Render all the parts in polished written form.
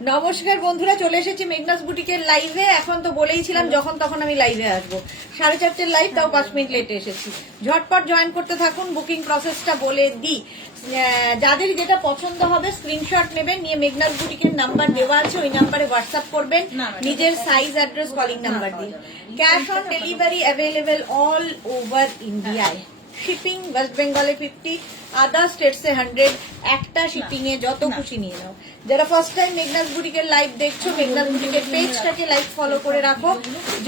নমস্কার বন্ধুরা, চলে এসেছি মেঘনাস বুটিকের লাইভে। এখন তো বলেইছিলাম যখন তখন আমি লাইভে আসবো। 4:30 লাইভ, তাও 5 মিনিট লেটে এসেছি। ঝটপট জয়েন করতে থাকুন। বুকিং প্রসেসটা বলে দিই, যাদের যেটা পছন্দ হবে স্ক্রিনশট নেবেন, নিয়ে মেঘনাস বুটিকের নাম্বার দেওয়া আছে, ওই নাম্বারে হোয়াটসঅ্যাপ করবেন নিজের সাইজ, অ্যাড্রেস, কলিং নাম্বার দিয়ে। Cash on delivery available all over ইন্ডিয়ায়। শিপিং ওয়েস্ট বেঙ্গলে 50, আদার স্টেটসে 100। একটা শিপিং এ যত খুশি নিয়ে নাও। যারা ফার্স্ট টাইম মেঘনাস বুটিকের লাইভ দেখছো, মেঘনাস বুটিকের পেজটাকে লাইক ফলো করে রাখো।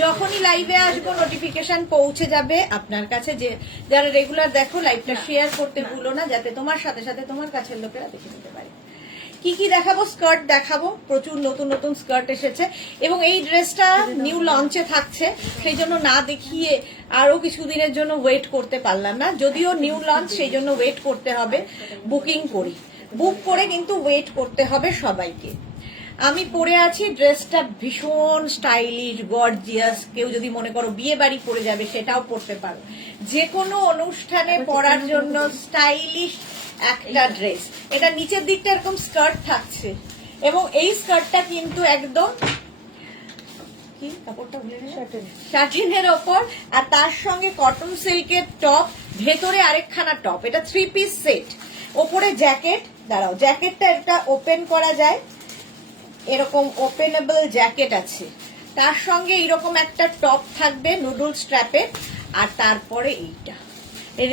যখনই লাইভে আসবো নোটিফিকেশন পৌঁছে যাবে আপনার কাছে। যে যারা রেগুলার দেখো, লাইভটা শেয়ার করতে ভুলো না, যাতে তোমার সাথে সাথে তোমার কাছের লোকেরা দেখে নিতে পারে। কি কি দেখাবো? স্কার্ট দেখাবো, প্রচুর নতুন নতুন স্কার্ট এসেছে এবং এই ড্রেসটা নিউ লঞ্চে থাকছে, সেই জন্য না দেখিয়ে আরো কিছুদিনের জন্য ওয়েট করতে পারলাম না। যদিও নিউ লঞ্চ, সেই জন্য ওয়েট করতে হবে। বুকিং করি, বুক করে কিন্তু ওয়েট করতে হবে সবাইকে। আমি পরে আছি, ড্রেসটা ভীষণ স্টাইলিশ, গর্জিয়াস। কেউ যদি মনে করো বিয়ে বাড়ি পরে যাবে, সেটাও পরতে পারো। যে কোনো অনুষ্ঠানে পরার জন্য স্টাইলিশ একটা ড্রেস। এটা নিচের দিকটা এরকম স্কার্ট থাকছে এবং এই স্কার্টটা কিন্তু একদম কি কাপড়টা ভুলে গেলাম, শাটিনের ওপর, আর তার সঙ্গে কটন সিল্কের টপ, ভেতরে আরেকখানা টপ। এটা 3 পিস সেট। ওপরে জ্যাকেট, দাঁড়াও, জ্যাকেটটা এটা ওপেন করা যায়, এরকম ওপেনেবল জ্যাকেট আছে। তার সঙ্গে এইরকম একটা টপ থাকবে নুডল স্ট্র্যাপে, আর তারপরে এইটা।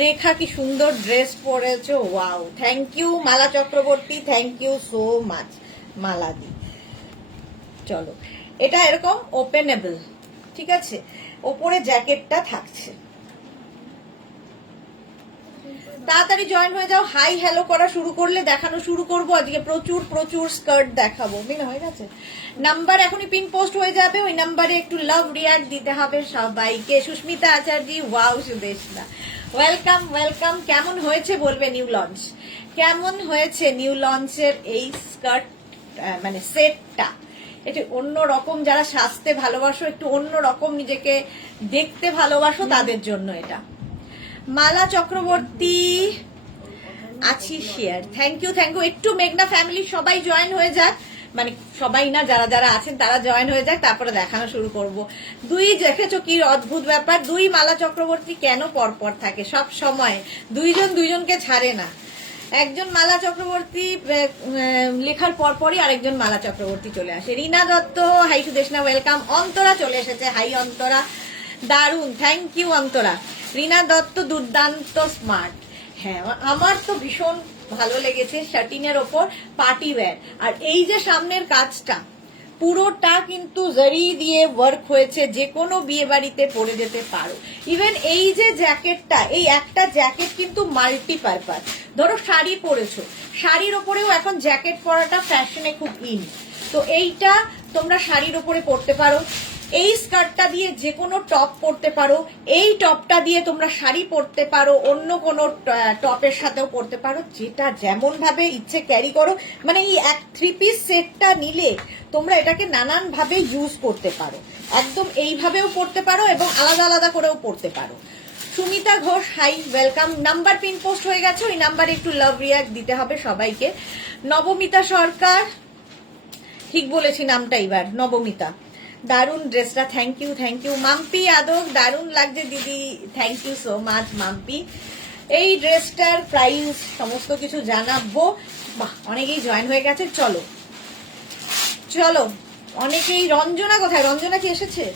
রেখা কি সুন্দর ড্রেস পরেছো, wow, thank you Mala Chakraborty, thank you so much মালাদি। চলো, এটা এরকম ওপেনেবল, ঠিক আছে। ওপরে জ্যাকেটটা থাকছে। তাড়াতাড়ি জয়েন হয়ে যাও। হাই হ্যালো করা শুরু করলে দেখানো শুরু করবো। আজকে প্রচুর প্রচুর স্কার্ট দেখাবো। মিনা হয়ে গেছে, নাম্বার এখনই পিন পোস্ট হয়ে যাবে, ওই নাম্বারে একটু লাভ রিয়াক্ট দিতে হবে সবাইকে। সুস্মিতা আচার্য, ওয়াও সুদেশনা, ওয়েলকাম ওয়েলকাম। কেমন হয়েছে বলবে নিউ লঞ্চ, কেমন হয়েছে নিউ লঞ্চের এই স্কার্ট, মানে সেটটা। এটা অন্য রকম, যারা সাজতে ভালোবাসো, একটু অন্য রকম নিজেকে দেখতে ভালোবাসো, তাদের জন্য এটা। মালা চক্রবর্তী আছি share, thank you thank you. একটু মেঘনা ফ্যামিলি সবাই জয়েন হয়ে যাক, মানে সবাই না, যারা যারা আছেন তারা জয়েন হয়ে যাক, তারপরে দেখানো শুরু করব। দুই দেখেছো কি অদ্ভুত ব্যাপার, দুই মালা চক্রবর্তী কেন পরপর থাকে সব সময়, দুইজন দুইজনকে ছাড়ে না। একজন মালা চক্রবর্তী লেখার পরপরই আরেকজন মালা চক্রবর্তী চলে আসে। Rina Dutta, hi Sudeshna, welcome. অন্তরা চলে এসেছে, হাই অন্তরা, দারুন, থ্যাংক ইউ অন্তরা। রীনা দত্ত, দুর্দান্ত স্মার্ট। হ্যাঁ, আমার তো ভীষণ ভালো লেগেছে। শার্টিনের ওপর পার্টি ওয়্যার, আর এই যে সামনের কাজটা পুরোটা কিন্তু জরি দিয়ে ওয়ার্ক হয়েছে, যে কোনো বিয়ে বাড়িতে পরে যেতে পারো। ইভেন এই যে জ্যাকেটটা, এই একটা জ্যাকেট কিন্তু মাল্টিপারপাস। ধরো শাড়ি পরেছো, শাড়ির ওপরেও এখন জ্যাকেট পরাটা ফ্যাশনে খুব ইন, তো এইটা তোমরা শাড়ির ওপরে পরতে পারো। এই স্কার্টটা দিয়ে যে কোনো টপ পরতে পারো, এই টপটা দিয়ে তোমরা শাড়ি পরতে পারো, অন্য কোনো টপের সাথেও পরতে পারো, যেটা যেমন ভাবে ইচ্ছে ক্যারি করো। মানে এই 3 পিস সেটটা নিলে তোমরা এটাকে নানান ভাবে ইউজ করতে পারো। একদম এইভাবেও পরতে পারো এবং আলাদা আলাদা করেও পরতে পারো। Sumita Ghosh, hi welcome. Number pin post হয়ে গেছে, ওই নাম্বারে একটু লাভ রিয়াক্ট দিতে হবে সবাইকে। নবমিতা সরকার, ঠিক বলেছি নামটা এবার, নবমিতা, দারুন ড্রেসটা, thank you thank you. Mampi আদব, দারুন লাগছে দিদি, thank you so much Mampi. এই ড্রেসটার প্রাইস সমস্ত কিছু জানাবো। বাহ, অনেকেই জয়েন হয়ে গেছে। চলো চলো, অনেকেই। রঞ্জনা কোথায়? রঞ্জনা কি এসেছে?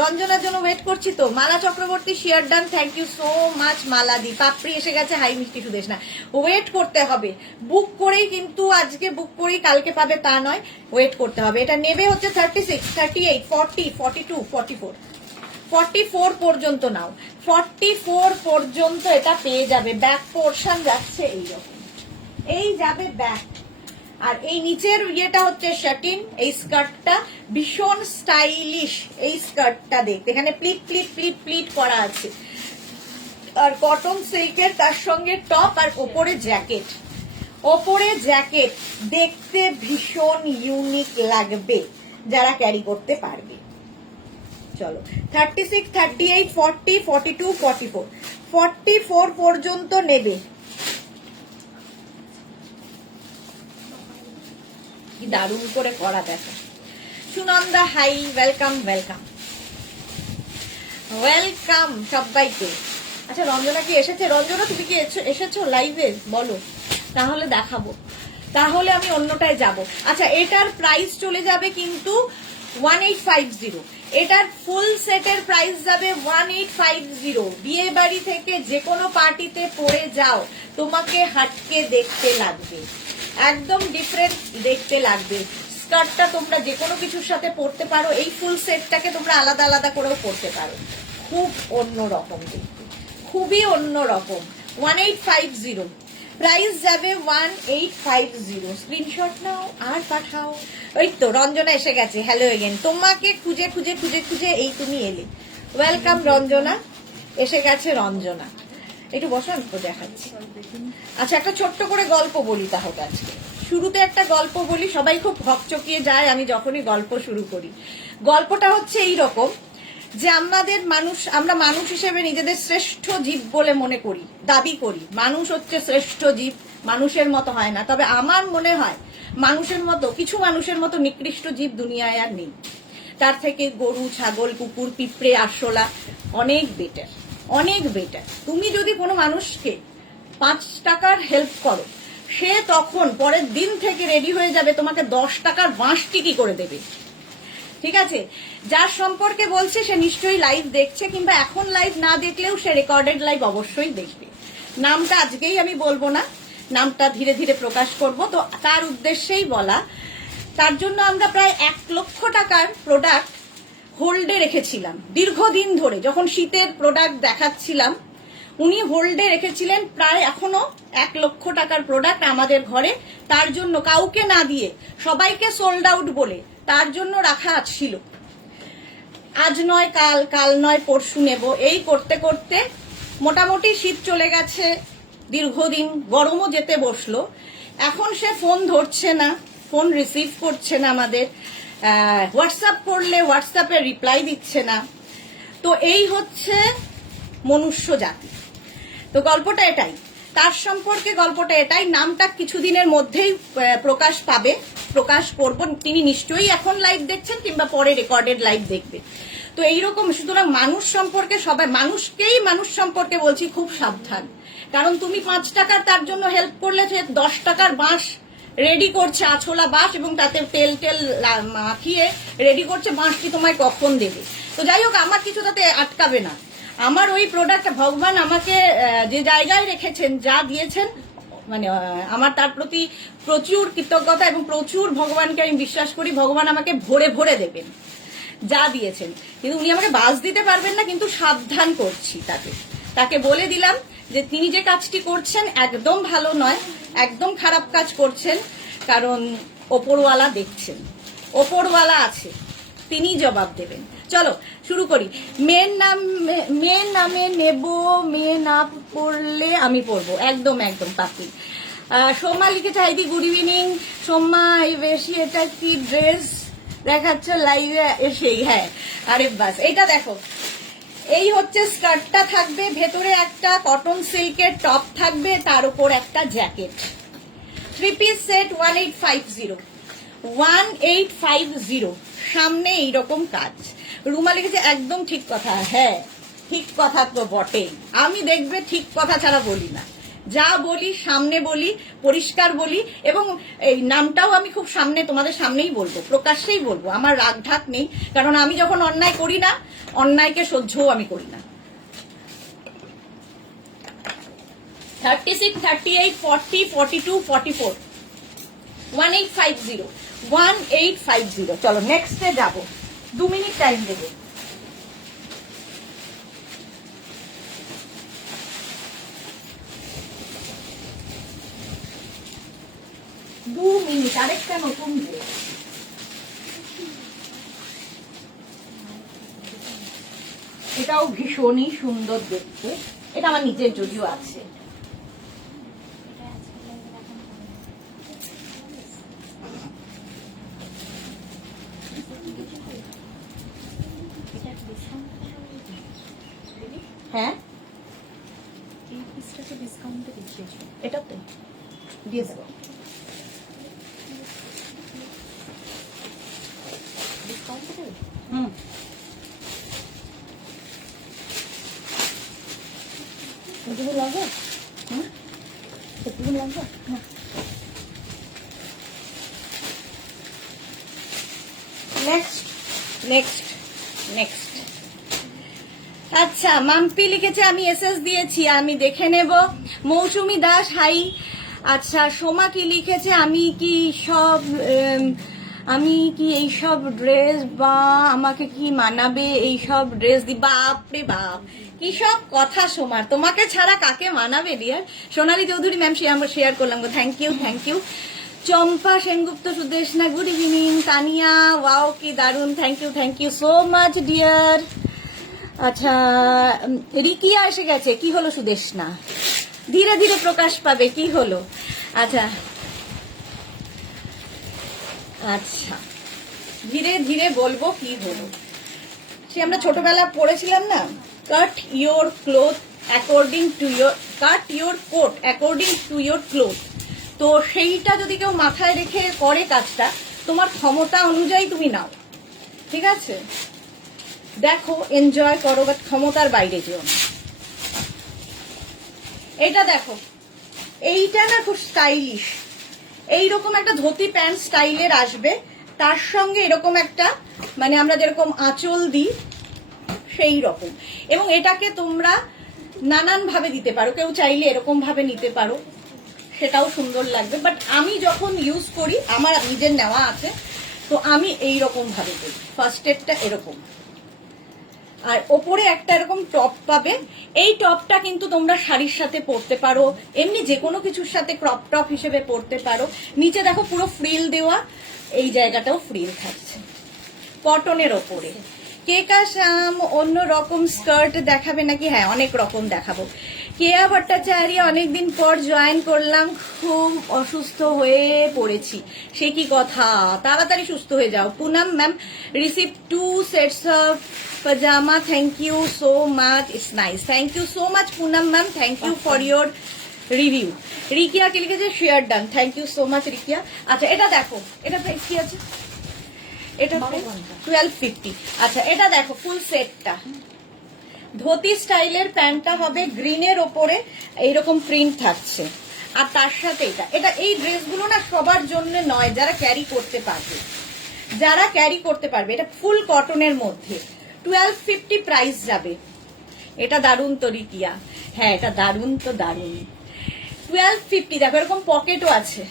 রঞ্জনার জন্য ওয়েট করছি তো। Mala Chakraborty, share done, thank you so much মালাদি। পাপড়ি এসে গেছে, হাই মিষ্টি সুদেশনা। ওয়েট করতে হবে, বুক করেই কিন্তু আজকে বুক করেই কালকে পাবে তা নয়, ওয়েট করতে হবে। এটা নেবে হচ্ছে 36, 38, 40, 42, 44, 44 পর্যন্ত নাও। 44 পর্যন্ত এটা পেয়ে যাবে। ব্যাক পোর্শন যাচ্ছে এইরকম, এই যাবে ব্যাক, আর এই নিচের ইয়েটা হচ্ছে শার্টিন। এই স্কার্টটা ভীষণ স্টাইলিশ। এই স্কার্টটা দেখতে এখানে প্লিট প্লিট প্লিট প্লিট করা আছে, আর কটন সিল্কের, তার সঙ্গে টপ, আর ওপরে জ্যাকেট। ওপরে জ্যাকেট দেখতে ভীষণ ইউনিক লাগবে যারা ক্যারি করতে পারবে। চলো, 36, 38, 40, 42, 44, 44 পর্যন্ত নেবে। কি দারুণ করে করা দেখো। Sunanda hi, welcome welcome welcome সবাইকে। আচ্ছা রঞ্জনা কি এসেছে? রঞ্জনা তুমি কি এসেছো লাইভে? বলো তাহলে দেখাবো, তাহলে আমি অন্যটায় যাব। আচ্ছা এটার প্রাইস চলে যাবে কিন্তু 1850। এটার ফুল সেটের প্রাইস যাবে 1850। বিয়ে বাড়ি থেকে যে কোনো পার্টিতে পরে যাও, তোমাকে হাটকে দেখতে লাগবে, একদম ডিফারেন্ট দেখতে লাগবে। স্কার্টটা তোমরা যে কোনো কিছুর সাথে পরতে পারো, এই ফুল সেটটাকে তোমরা আলাদা আলাদা করেও পরতে পারো, খুব অন্যরকম দেখতে, খুবই অন্যরকম। 1850 প্রাইস যাবে 1850। স্ক্রিনশট নাও আর পাঠাও। ওই তো রঞ্জনা এসে গেছে, হ্যালো এগেন। তোমাকে খুঁজে খুঁজে খুঁজে খুঁজে এই তুমি এলে, ওয়েলকাম রঞ্জনা, এসে গেছে রঞ্জনা। একটু বসান তো দেখাচ্ছি। আচ্ছা একটা ছোট্ট করে গল্প বলি তাহলে আজকে। শুরুতে একটা গল্প বলি, সবাই খুব হকচকিয়ে যায় আমি যখনই গল্প শুরু করি। গল্পটা হচ্ছে এইরকম যে আমরা মানুষ হিসেবে নিজেদের শ্রেষ্ঠ জীব বলে মনে করি, দাবি করি মানুষ হচ্ছে শ্রেষ্ঠ জীব, মানুষের মতো হয় না। তবে আমার মনে হয় মানুষের মতো, কিছু মানুষের মতো নিকৃষ্ট জীব দুনিয়ায় আর নেই। তার থেকে গরু, ছাগল, কুকুর, পিঁপড়ে, আরশোলা অনেক বেটার, অনেক বেটার। তুমি যদি কোনো মানুষকে 5 টাকার হেল্প করো, সে তখন পরের দিন থেকে রেডি হয়ে যাবে তোমাকে 10 টাকার বাঁশ টিকি করে দেবে। ঠিক আছে? যার সম্পর্কে বলছে সে নিশ্চয়ই লাইভ দেখছে, কিংবা এখন লাইভ না দেখলেও সে রেকর্ডেড লাইভ অবশ্যই দেখবে। নামটা আজকেই আমি বলবো না, নামটা ধীরে ধীরে প্রকাশ করব। তো তার উদ্দেশ্যেই বলা, তার জন্য আমরা প্রায় 1 লক্ষ টাকার প্রোডাক্ট হোল্ডে রেখেছিলাম দীর্ঘদিন ধরে। যখন শীতের প্রোডাক্ট দেখাচ্ছিলাম, উনি হোল্ডে রেখেছিলেন প্রায় এখনো 1 লক্ষ টাকার প্রোডাক্ট আমাদের ঘরে। তার জন্য কাউকে না দিয়ে, সবাইকে সোল্ড আউট বলে তার জন্য রাখা ছিল। আজ নয় কাল, কাল নয় পরশু নেব, এই করতে করতে মোটামুটি শীত চলে গেছে, দীর্ঘদিন গরমও যেতে বসলো। এখন সে ফোন ধরছে না, ফোন রিসিভ করছে না আমাদের, হোয়াটসঅ্যাপ করলে হোয়াটসঅ্যাপে রিপ্লাই দিচ্ছে না। তো এই হচ্ছে মনুষ্য জাতি। তো গল্পটা এটাই, তার সম্পর্কে গল্পটা এটাই। নামটা কিছুদিনের মধ্যেই প্রকাশ পাবে, প্রকাশ করব। তিনি নিশ্চয়ই এখন লাইভ দেখছেন কিংবা পরে রেকর্ডেড লাইভ দেখবে। তো এইরকম, সুতরাং মানুষ সম্পর্কে, সবাই মানুষকেই মানুষ সম্পর্কে বলছি খুব সাবধান। কারণ তুমি 5 টাকার তার জন্য হেল্প করলে, সে 10 টাকার বাঁশ রেডি করছে, আছলা বাঁশ, এবং তাতে তেল টেল মাখিয়ে রেডি করছে। বাঁশটি তোমায় কখন দেবে? তো যাই হোক, আমার কিছু তাতে আটকাবে না। আমার ওই প্রোডাক্ট ভগবান আমাকে যে জায়গায় রেখেছেন, যা দিয়েছেন, মানে আমার তার প্রতি প্রচুর কৃতজ্ঞতা, এবং প্রচুর ভগবানকে আমি বিশ্বাস করি ভগবান আমাকে ভরে ভরে দেবেন যা দিয়েছেন। কিন্তু উনি আমাকে বাস দিতে পারবেন না, কিন্তু সাবধান করছি তাকে বলে দিলাম যে তিনি যে কাজটি করছেন একদম ভালো নয়, একদম খারাপ কাজ করছেন। কারণ ওপরওয়ালা দেখছেন, ওপরওয়ালা আছে, তিনি জবাব দেবেন। চলো শুরু করি। মেয়ের নামে নেব, মেয়ে না পড়লে আমি পড়বো, একদম একদম পাতি। সোমা লিখেছে, হাইদি গুড ইভিনিং। সোমা এই বেশি এটা কি ড্রেস দেখাচ্ছে লাইভে এসেই? হ্যাঁ, আরে বাস, এইটা দেখো, এই হচ্ছে স্কার্টটা থাকবে, ভেতরে একটা কটন সিল্কের টপ থাকবে, তার উপর একটা জ্যাকেট। 3 piece set 1850। সামনে এইরকম কাজ। রুমা লিখেছে, একদম ঠিক কথা। হ্যাঁ ঠিক কথা তো বটেই, আমি দেখবে ঠিক কথা ছাড়া বলি না, যা বলি সামনে বলি, পরিষ্কার বলি। এবং এই নামটাও আমি খুব সামনে, তোমাদের সামনেই বলবো, প্রকাশ্যেই বলবো, আমার রাগ ঢাক নেই। কারণ আমি যখন অন্যায় করি না, অন্যায়কে সহ্যও আমি করি না। 36, 38, 40, 42, 44, 1850, 1850। চলো নেক্সটে যাবো, 2 মিনিট টাইম দেবো। আরেকটা নতুন ড্রেস, এটাও ভীষণই সুন্দর দেখতে। এটা আমার নিজের যদিও আছে। হ্যাঁ এটাতে দিয়ে দেবো। এটুকু লাগবে? এটুকু লাগবে? Next next next. আচ্ছা, মাম্পি লিখেছে আমি এসএস দিয়েছি, আমি দেখে নেব। মৌসুমী দাস হাই। আচ্ছা, সোমা কি লিখেছে আমি কি এইসব ড্রেস বা আমাকে কি মানাবে এইসব ড্রেস দি? বাপ রে বাপ, কি সব কথা সোমার, তোমাকে ছাড়া কাকে মানাবে dear? Sonali Chowdhury ma'am share করলাম গো, thank you thank you. Champa Sengupta Sudeshna good evening. Tania wow কি দারুন, thank you so much dear. আচ্ছা, রিকিয়া এসে গেছে, কি হলো সুদেশনা? ধীরে ধীরে প্রকাশ পাবে কি হলো। আচ্ছা আচ্ছা, ধীরে ধীরে বলবো কি হলো। সে আমরা ছোটবেলা পড়েছিলাম না, cut your cloth according to your, cut your coat according to your cloth. তো সেইটা যদি কেউ মাথায় রেখে করে কাজটা, তোমার ক্ষমতা অনুযায়ী তুমি নাও, ঠিক আছে? দেখো, এনজয় করো, বাট ক্ষমতার বাইরে যেও না। এটা দেখো, এইটা না খুব স্টাইলিশ, এইরকম একটা ধুতি প্যান্ট স্টাইলের আসবে, তার সঙ্গে এরকম একটা মানে আমরা যেরকম আঁচল দিই সেই রকম, এবং এটাকে তোমরা নানান ভাবে দিতে পারো, কেউ চাইলে এরকম ভাবে নিতে পারো, সেটাও সুন্দর লাগবে। বাট আমি যখন ইউজ করি, আমার নিজের নেওয়া আছে, তো আমি এইরকম ভাবে করি। ফার্স্ট এডটা এরকম, আর ওপরে একটা এরকম টপ পাবে। এই টপটা কিন্তু তোমরা শাড়ির সাথে পরতে পারো, এমনি যে কোনো কিছুর সাথে ক্রপ টপ হিসেবে পরতে পারো। নিচে দেখো পুরো ফ্রিল দেওয়া, এই জায়গাটাও ফ্রিল থাকছে, কটনের ওপরে। কেকা শ্যাম অন্য রকম স্কার্ট দেখাবে নাকি? হ্যাঁ, অনেক রকম দেখাবো। কেয়া ভট্টাচার্য অনেকদিন পর জয়েন করলাম, খুব অসুস্থ হয়ে পড়েছি। সে কি কথা, তাড়াতাড়ি সুস্থ হয়ে যাও। Poonam ma'am receive 2 sets of pajama, thank you so much, it's nice, thank you so much Poonam ma'am, thank you for your review. Rikiya কি লিখেছে? Share done, thank you so much Rikiya. আচ্ছা, এটা দেখো, এটা প্রাইস কি আছে? এটা 1250। আচ্ছা, এটা দেখো ফুল সেটটা, ধুতি স্টাইলের প্যান্টটা হবে গ্রিনের ওপরে, এইরকম প্রিন্ট থাকছে, আর তার সাথে এটা এই ড্রেসগুলো না সবার জন্য নয়, যারা ক্যারি করতে পারবে, এটা ফুল কটনের মধ্যে 1250 প্রাইস যাবে। এটা দারুণ তো রিকিয়া, হ্যাঁ এটা দারুণ তো দারুণ। 1250, দেখো এরকম পকেটও আছে,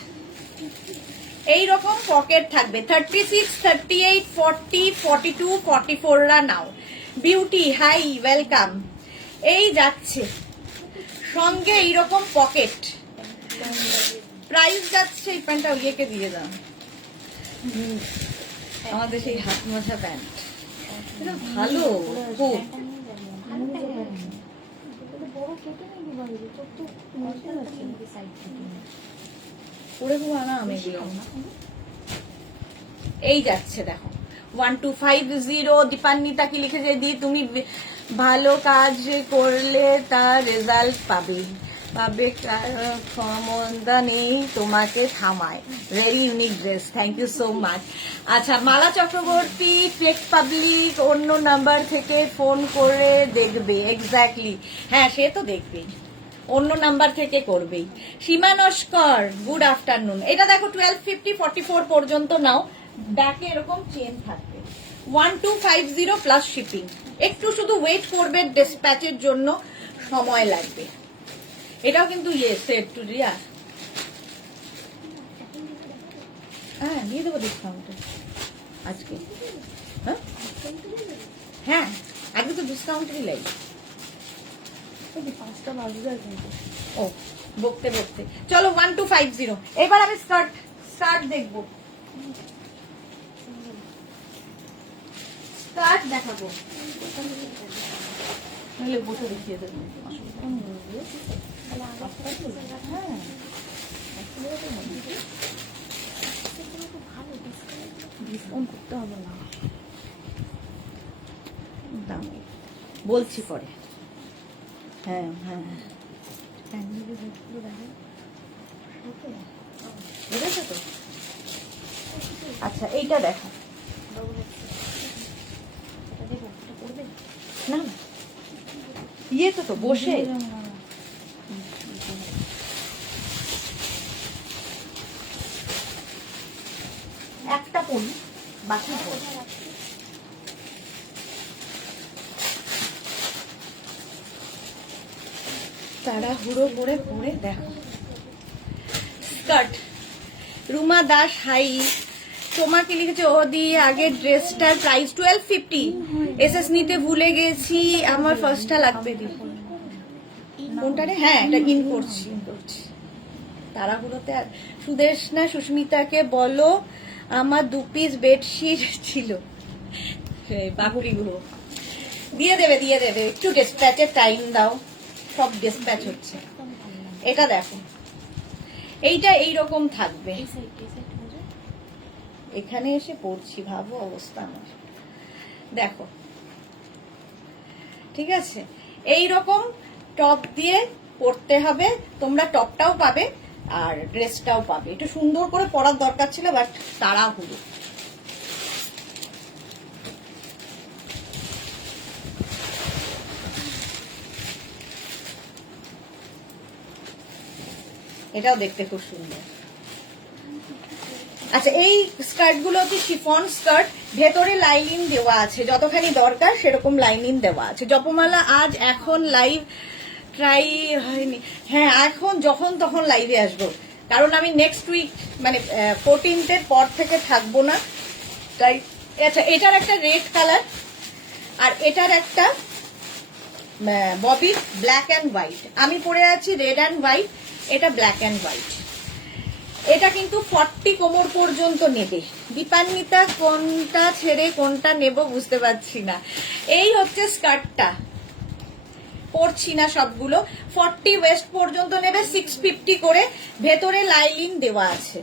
এইরকম পকেট থাকবে। 36, 38, 40, 42, 44 রা নাও। Beauty high, welcome. এই যাচ্ছে সঙ্গে এইরকম পকেট, প্রাইস যাচ্ছে। এই প্যান্টটা ইয়েকে দিয়ে দাও, আমাদের সেই হাত মোছা প্যান্ট, ভালো খুব। এই যাচ্ছে দেখো 1250। দীপান্বিতা কি লিখেছে? দি তুমি ভালো কাজ করলে তার রেজাল্ট পাবে, ক্ষমতা নেই তোমাকে থামায়। Very unique dress, thank you so much. আচ্ছা, মালা চক্রবর্তী টেক পাবলিক অন্য নাম্বার থেকে ফোন করে দেখবে। এক্স্যাক্টলি, হ্যাঁ সে তো দেখবেই, অন্য নাম্বার থেকে করবেই। সীমা নস্কর গুড আফটারনুন। এটা দেখো 1250, 44 পর্যন্ত নাও, ব্যাকে এরকম চেন থাকবে। 1250 প্লাস শিপিং। একটু শুধু ওয়েট করবে, ডিসপ্যাচের জন্য সময় লাগবে। এটাও কিন্তু সেট টু রিয়া, হ্যাঁ দিয়ে দেবো ডিসকাউন্টে আজকে। হ্যাঁ আগে তো ডিসকাউন্টেরই লাগে। ও বকতে বকতে চলো 1250। এবার আমি স্কার্ট দেখবো, স্কার্ট দেখাবো, নাহলে বসে দেখিয়ে দেবো। ডিসকাউন্ট করতে হবে না, বলছি পরে। হ্যাঁ হ্যাঁ, বুঝেছো তো? আচ্ছা, এইটা দেখো না, ইয়ে তো বসে পরি, বাকি তাড়াহুড়ো করে পরে দেখো। স্কার্ট রুমা দাস হাই, তোমাকে লিখেছে ও দিয়ে আগের ড্রেসটার প্রাইস 1250। এসএস নিতে ভুলে গেছি, আমার ফার্স্টটা লাগবে দি। কোনটা রে? হ্যাঁ এটা ইন করছি তাড়াহুড়োতে। আর সুদেশনা সুস্মিতাকে বলো আমার 2 পিস বেডশিট ছিল, বাবুরিগুলো দিয়ে দেবে, একটু ডিসপ্যাচের টাইম দাও, সব ডিসপ্যাচ হচ্ছে। এটা দেখো, এইটা এইরকম থাকবে, এখানে এসে পড়ছি, ভাবো অবস্থা আমার। দেখো ঠিক আছে, এইরকম টপ দিয়ে পরতে হবে, তোমরা টপটাও পাবে আর ড্রেসটাও পাবে। একটু সুন্দর করে পরার দরকার ছিল, বাট তাড়াহুড়ো। এটাও দেখতে খুব সুন্দর। আচ্ছা, এই স্কার্ট গুলো হচ্ছে শিফন স্কার্ট, ভেতরে লাইনিং দেওয়া আছে, যতখানি দরকার সেরকম লাইনিং দেওয়া আছে। জপমালা আজ এখন লাইভ ট্রাই হয়নি, হ্যাঁ এখন যখন তখন লাইভে আসবো, কারণ আমি নেক্সট উইক মানে 14 পর থেকে থাকবো না, তাই। আচ্ছা, এটার একটা রেড কালার আর এটার একটা ববি ব্ল্যাক অ্যান্ড হোয়াইট, আমি পরে আছি রেড অ্যান্ড হোয়াইট, এটা ব্ল্যাক অ্যান্ড হোয়াইট। এটা কিন্তু 40 কোমর পর্যন্ত নেবে। দীপান্বিতা কোনটা ছেড়ে কোনটা নেব বুঝতে পারছি না। এই হচ্ছে স্কার্টটা, পরছি না সবগুলো। 40 ওয়েস্ট পর্যন্ত নেবে, 650 করে, ভেতরে লাইলিন দেওয়া আছে।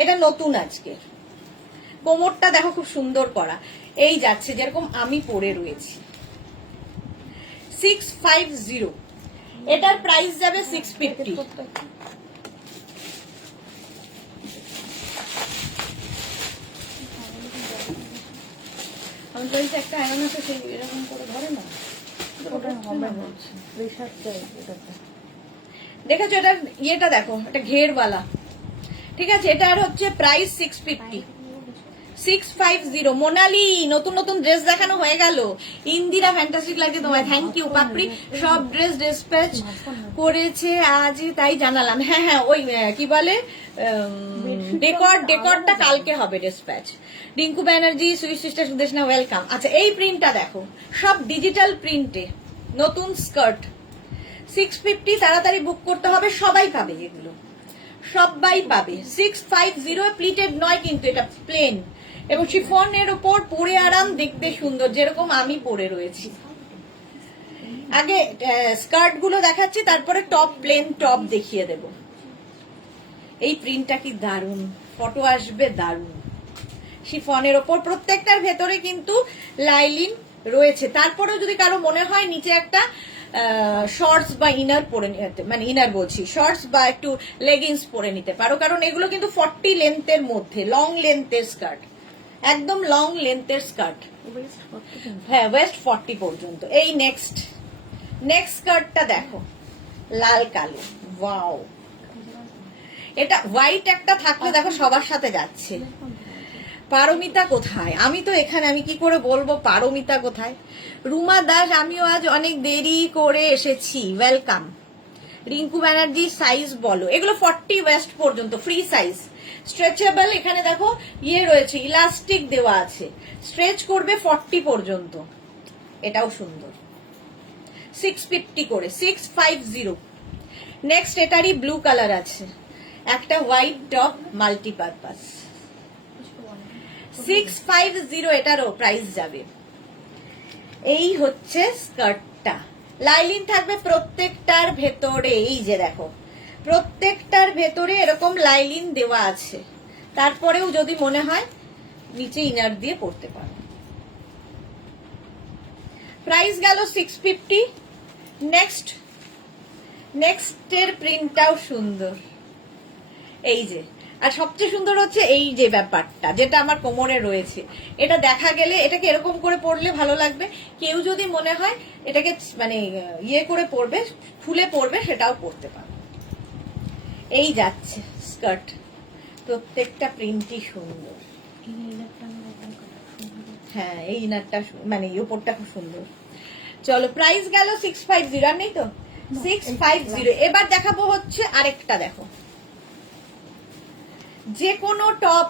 এটা নতুন আজকে। কোমরটা দেখো খুব সুন্দর করা, এই যাচ্ছে যেরকম আমি পরে রয়েছি। 650, এটার প্রাইস যাবে 650। আমি বলছি একটা আয়রন আছে, সেই এরকম করে ধরে না, দেখেছো এটার ইয়েটা দেখো, এটা ঘেরওয়ালা, ঠিক আছে। এটার হচ্ছে প্রাইস 650। 650। মোনালি নতুন নতুন ড্রেস দেখানো হয়ে গেল। ইন্দিরা ফ্যান্টাস্টিক লাগছে তোমায়, থ্যাংক ইউ। পাপড়ি সব ড্রেস ডিসপ্যাচ করেছে আজ, তাই জানালাম। হ্যাঁ হ্যাঁ, ওই কি বলে ডেকরটা কালকে হবে dispatch. Rinku Banerjee, sweet sister Sudeshna, welcome. আচ্ছা, এই প্রিন্টটা দেখো, সব ডিজিটাল প্রিন্টে, নতুন স্কার্ট, 650। তাড়াতাড়ি বুক করতে হবে, সবাই পাবে এগুলো, সবাই পাবে। 650, প্লিটেড নয় কিন্তু, এটা প্লেন এবং শিফনের উপর পরে আরাম, দেখতে সুন্দর, যেরকম আমি পরে রয়েছি। আগে স্কার্ট গুলো দেখাচ্ছি, তারপরে টপ, প্লেন টপ দেখিয়ে দেব। এই প্রিন্টটা কি দারুণ, ফটো আসবে দারুণ। শিফনের ওপর প্রত্যেকটার ভেতরে কিন্তু লাইলিন রয়েছে। তারপরেও যদি কারো মনে হয় নিচে একটা শর্টস বা ইনার পরে নিতে, মানে ইনার বলছি, শর্টস বা একটু লেগিংস পরে নিতে পারো, কারণ এগুলো কিন্তু 40 লেন্থের মধ্যে, লং লেন্থের স্কার্ট, একদম লং লেন্থের স্কার্ট। হ্যাঁ, ওয়েস্ট 40 পর্যন্ত। এই নেক্সট স্কার্টটা দেখো, লাল কালো, ওয়াও। এটা হোয়াইট একটা থাকলে দেখো সবার সাথে যাচ্ছে। পারমিতা কোথায়? আমি তো এখানে, আমি কি করে বলবো পারমিতা কোথায়। রুমা দাস, আমিও আজ অনেক দেরি করে এসেছি, ওয়েলকাম। রিঙ্কু ব্যানার্জি, সাইজ বলো। এগুলো 40 ওয়েস্ট পর্যন্ত, ফ্রি সাইজ, স্ট্রেচেবল। এখানে দেখো ইয়ে রয়েছে, ইলাস্টিক দেওয়া আছে, স্ট্রেচ করবে 40 পর্যন্ত। এটাও সুন্দর, 650 করে, 650। নেক্সট এটারই ব্লু কালার আছে, একটা হোয়াইট টপ, মাল্টিপারপাস, 650, এটারও প্রাইস যাবে। এই হচ্ছে স্কার্টটা, লাইলিন থাকবে প্রত্যেকটার ভেতরে। এই যে দেখো, প্রত্যেকটার ভেতরে এরকম লাইলিন দেওয়া আছে। তারপরেও যদি মনে হয় নিচে ইনার দিয়ে পরতে পারো। প্রাইস গেল 650। নেক্সটের প্রিন্টটাও সুন্দর, এই যে। আর সবচেয়ে সুন্দর হচ্ছে এই যে ব্যাপারটা, যেটা আমার কোমরে রয়েছে, এটা দেখা গেলে এটাকে এরকম করে পরলে ভালো লাগবে। কেউ যদি মনে হয় এটাকে মানে ইয়ে করে পরবে, খুলে পরবে, সেটাও পরতে পারবে। এই যাচ্ছে স্কার্ট, প্রত্যেকটা প্রিন্টই সুন্দর। হ্যাঁ এই ইনারটা মানে এই উপরটা খুব সুন্দর। চলো প্রাইস গেল 650, আর নেই তো 650। এবার দেখাবো হচ্ছে আরেকটা, দেখো যে কোনো টপ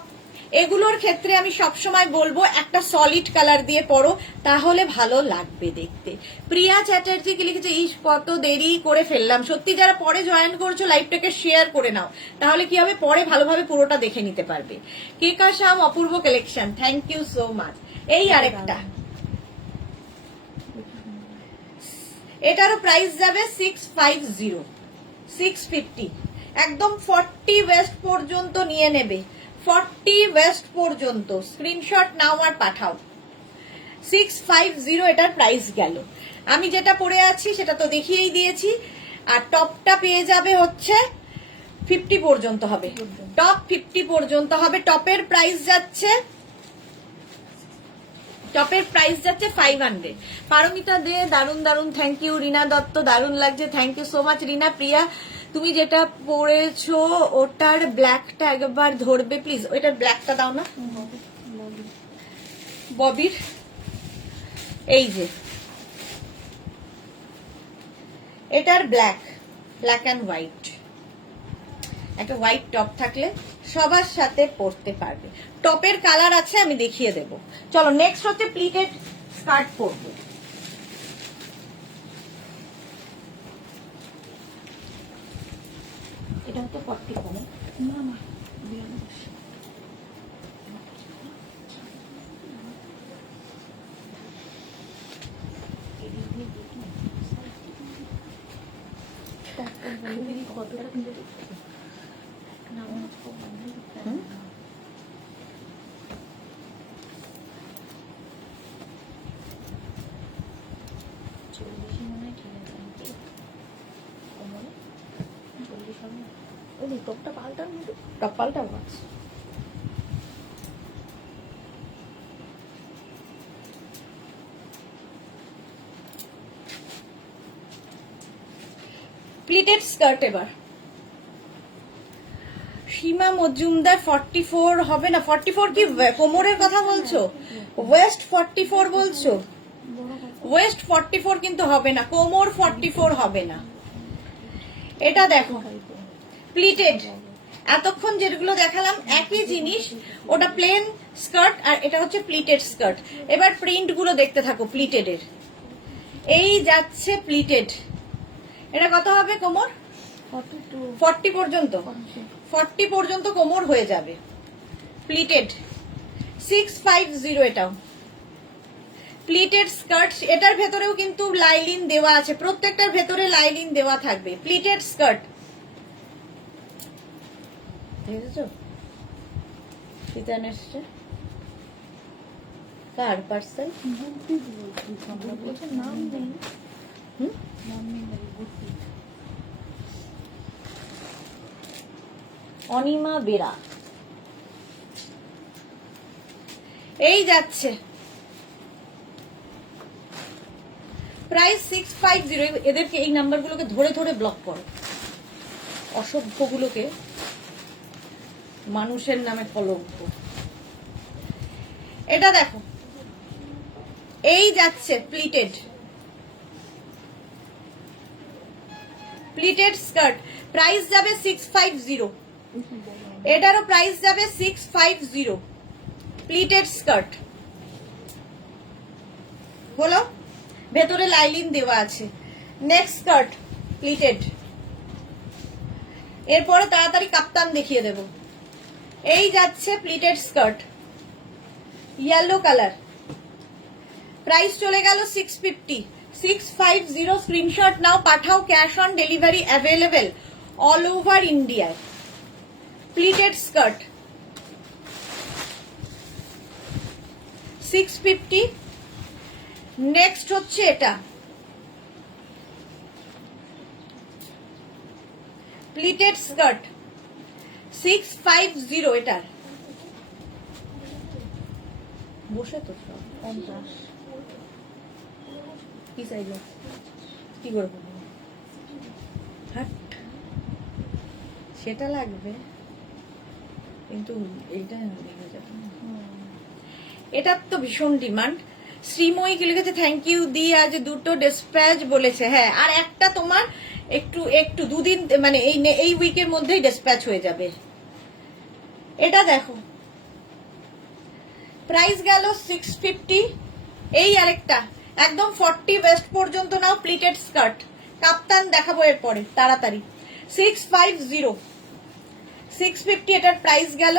এগুলোর ক্ষেত্রে আমি সবসময় বলবো একটা সলিড কালার দিয়ে পরো, তাহলে ভালো লাগবে দেখতে। প্রিয়া চ্যাটার্জি কি লিখেছে, ইস কত দেরি করে ফেললাম। সত্যি যারা পরে জয়েন করছো লাইভটাকে শেয়ার করে নাও, তাহলে কি হবে পরে ভালোভাবে পুরোটা দেখে নিতে পারবে। কেকা শাম অপূর্ব collection, thank you so much. এই আরেকটা, এটারও প্রাইস যাবে 650, 650, একদম 40 ওয়েস্ট পর্যন্ত নিয়ে নেবে, 40 ওয়েস্ট পর্যন্ত স্ক্রিনশট নাও আর পাঠাও। 650 এটার প্রাইস গেল। আমি যেটা পরে আছি সেটা তো দেখিয়েই দিয়েছি। আর টপটা পেয়ে যাবে হচ্ছে 50 পর্যন্ত হবে, টপ 50 পর্যন্ত হবে। টপের প্রাইস যাচ্ছে 500। পারমিতা দে দারুন দারুন, থ্যাংক ইউ। রিনা দত্ত দারুন লাগছে, থ্যাংক ইউ সো মাচ রিনা। প্রিয়া তুমি যেটা পরেছো ওটার ব্ল্যাকটা একবার ধরবে প্লিজ, ওইটার ব্ল্যাকটা দাও না ববির। এই যে এটার ব্ল্যাক অ্যান্ড হোয়াইট, একটা হোয়াইট টপ থাকলে সবার সাথে পরতে পারবে। টপের কালার আছে আমি দেখিয়ে দেব। চলো নেক্সট হচ্ছে প্লিটেড স্কার্ট পরবো। এটা হচ্ছে 40 কমে না না 42। টপটা পাল্টান, টপ পাল্টাও। প্লিটেড স্কার্ট এবার সীমা মজুমদার 44 হবে না। 44 কি কোমরের কথা বলছো? ওয়েস্ট 44 বলছো? ওয়েস্ট 44 কিন্তু হবে না, কোমর 44 হবে না। এটা দেখো প্লিটেড, এতক্ষণ যেগুলো দেখালাম একই জিনিস, ওটা প্লেন স্কার্ট আর এটা হচ্ছে প্লিটেড স্কার্ট। এবার প্রিন্ট গুলো দেখতে থাকো প্লিটেড এর। এই যাচ্ছে প্লিটেড, এটা কত হবে কোমর? 40 পর্যন্ত, 40 পর্যন্ত কোমর হয়ে যাবে। প্লিটেড 650 এটাও প্লিটেড স্কার্ট। এটার ভেতরেও কিন্তু লাইলিন দেওয়া আছে, প্রত্যেকটার ভেতরে লাইলিন দেওয়া থাকবে। প্লিটেড স্কার্ট দেখেছো? কার পার্সেল নাম নেই, অনিমা বেরা। এই যাচ্ছে প্রাইস 650। এদেরকে এই নাম্বারগুলোকে ধরে ধরে ব্লক করো, অসভ্যগুলোকে, মানুষের নামে কলঙ্ক। এটা দেখো এই যাচ্ছে প্লিটেড, প্লিটেড স্কার্ট, প্রাইস যাবে 650। এটারও প্রাইস যাবে 650। প্লিটেড স্কার্ট হলো, ভেতরে লাইলিন দেওয়া আছে। Next skirt pleated. এরপরে তাড়াতাড়ি কাপ্তান দেখিয়ে দেব। এই যাচ্ছে pleated skirt, yellow colour, price চলে গেল 650। 650 স্ক্রিনশট নাও পাঠাও, cash on delivery available all over ইন্ডিয়ায়। Pleated skirt 650। নেক্সট হচ্ছে এটা প্লিটেড স্কার্ট 650। এটার বসে তো 50 কি সাইজ কি করে হাট, সেটা লাগবে কিন্তু এইটা লেগে যাবে। এটার তো ভীষণ ডিমান্ড। শ্রীময়ী কি লিখেছে, থ্যাংক ইউ দি, আজ দুটো ডিসপ্যাচ বলেছে। হ্যাঁ, আর একটা তোমার একটু একটু দুদিন মানে এই উইকের মধ্যেই ডিসপ্যাচ হয়ে যাবে। এটা দেখো, প্রাইস গেল 650। এই আরেকটা একদম 40 ওয়েস্ট পর্যন্ত নাও, প্লিটেড স্কার্ট, কাপ্তান দেখাবো এরপরে তাড়াতাড়ি। 650 650 এটার প্রাইস গেল।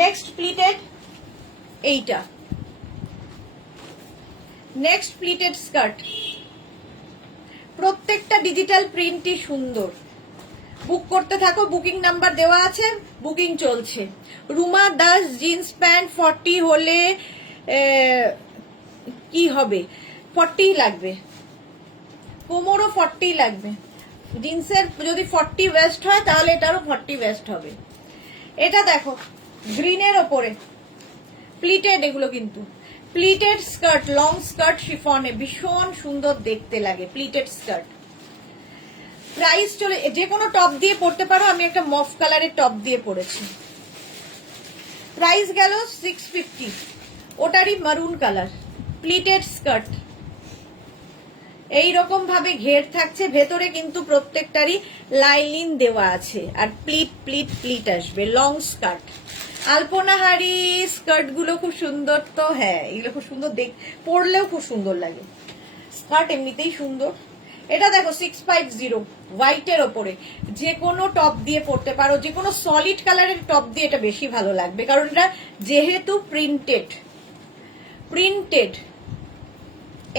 নেক্সট প্লিটেড, এইটা নেক্সট প্লিটেড স্কার্ট, প্রত্যেকটা ডিজিটাল প্রিন্টই সুন্দর। বুক করতে থাকো, বুকিং নাম্বার দেওয়া আছে, বুকিং চলছে। রুমা দাস জিন্স প্যান্ট 40 হলে কি হবে, 40 লাগবে, কোমরও 40 লাগবে। জিন্সের যদি 40 ওয়েস্ট হয় তাহলে এটারও 40 ওয়েস্ট হবে। এটা দেখো গ্রিনের ওপরে প্লিটেড, এগুলো কিন্তু প্লিটেড স্কার্ট, লং স্কার্ট শিফনে, ভীষণ সুন্দর দেখতে লাগে প্লিটেড স্কার্ট। প্রাইস চলে, যে কোনো টপ দিয়ে পরতে পারো, আমি একটা মফ কালারের টপ দিয়ে পরেছি। প্রাইস গেল 650, ওটারই মারুন কালার, প্লিটেড স্কার্ট, এইরকম ভাবে ঘের থাকছে, ভেতরে কিন্তু প্রত্যেকটারই লাইনিং দেওয়া আছে, আর প্লিট প্লিট প্লিট আসবে, লং স্কার্ট। আলপনাহারি স্কার্ট গুলো খুব সুন্দর তো, হ্যাঁ এগুলো খুব সুন্দর, পরলেও খুব সুন্দর লাগে, স্কার্ট এমনিতেই সুন্দর। এটা দেখো 650 হোয়াইটের ওপরে, যে কোনো টপ দিয়ে পরতে পারো, যে কোনো সলিড কালারের টপ দিয়ে এটা বেশি ভালো লাগবে, কারণ এটা যেহেতু প্রিন্টেড।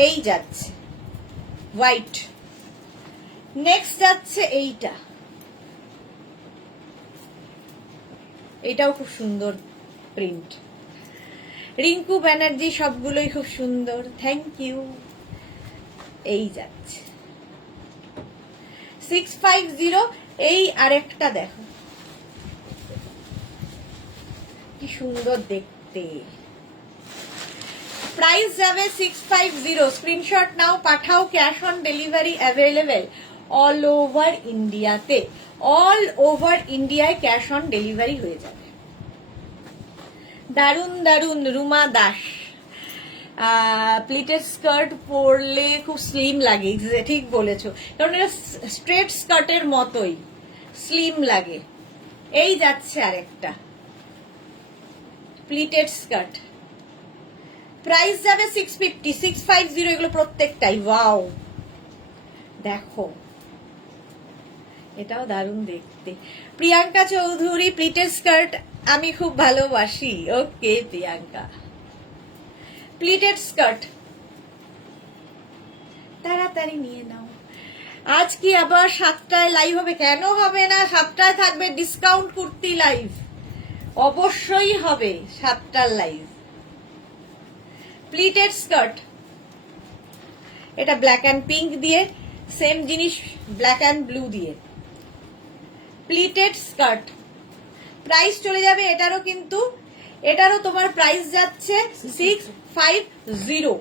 এই যাচ্ছে হোয়াইট, নেক্সট যাচ্ছে এইটা, এটাও খুব সুন্দর প্রিন্ট। রিঙ্কু ব্যানার্জি সবগুলোই খুব সুন্দর, থ্যাংক ইউ। এই যাচ্ছে 650। এই আরেকটা দেখো কি সুন্দর দেখতে, প্রাইস যাবে 650। স্ক্রিনশট নাও, পাঠাও, cash on delivery available all over ইন্ডিয়াতে, অল ওভার ইন্ডিয়ায় ক্যাশ অন ডেলিভারি হয়ে যাবে। দারুন দারুন রুমা দাস, প্লিটেড স্কার্ট পরলে খুব স্লিম লাগে, ঠিক বলেছো, কারণ এটা স্ট্রেট স্কার্টের মতোই স্লিম লাগে। এই যাচ্ছে আরেকটা প্লিটেড স্কার্ট, প্রাইস যাবে 650 650, এগুলো প্রত্যেকটাই ওয়াও। দেখো এটাও দারুণ দেখতে। প্রিয়াঙ্কা চৌধুরী, প্লিটেড স্কার্ট আমি খুব ভালোবাসি। ওকে প্রিয়াঙ্কা, প্লিটেড স্কার্ট তাড়াতাড়ি নিয়ে নাও। আজ কি আবার 7টায় লাইভ হবে? কেন হবে না, 7টায় থাকবে ডিসকাউন্ট কুর্তি লাইভ, অবশ্যই হবে 7টার লাইভ। প্লিটেড স্কার্ট, এটা ব্ল্যাক অ্যান্ড পিঙ্ক দিয়ে, সেম জিনিস ব্ল্যাক অ্যান্ড ব্লু দিয়ে, প্লিটেড স্কার্ট। প্রাইস চলে যাবে এটারও, কিন্তু এটারও তোমার প্রাইস যাচ্ছে 650